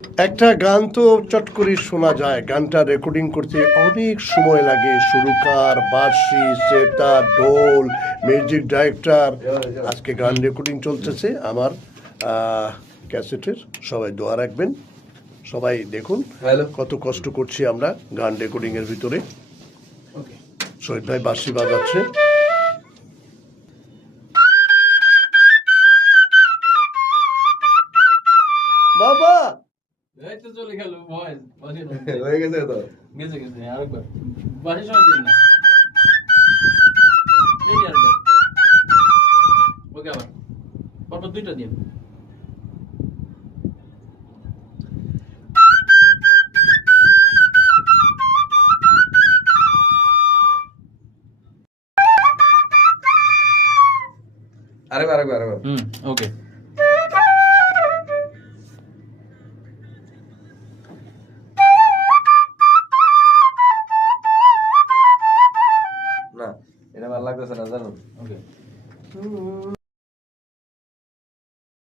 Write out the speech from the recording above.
একটা গান তো চট করে শোনা যায়, গানটা রেকর্ডিং করতে অনেক সময় লাগে। সুরকার, বাঁশি, সেতার, ঢোল, মিউজিক ডাইরেক্টর। আজকে গান রেকর্ডিং চলতেছে আমার ক্যাসেটের। সবাই দোয়া রাখবেন, সবাই দেখুন কত কষ্ট করছি আমরা গান রেকর্ডিং এর ভিতরে। শহীদ ভাই বাঁশি বাজাচ্ছে। বাবা এই তো চলে গেল ভয়েস বাজির হয়ে গেছে তো গেছে গেছে আরেকবার বাজির সময় দিন না রেডি আরেকবার ওকে আবার পরপর দুইটা দিন আরেকবার ওকে না এটা ভালো লাগতেছে না জানো ওকে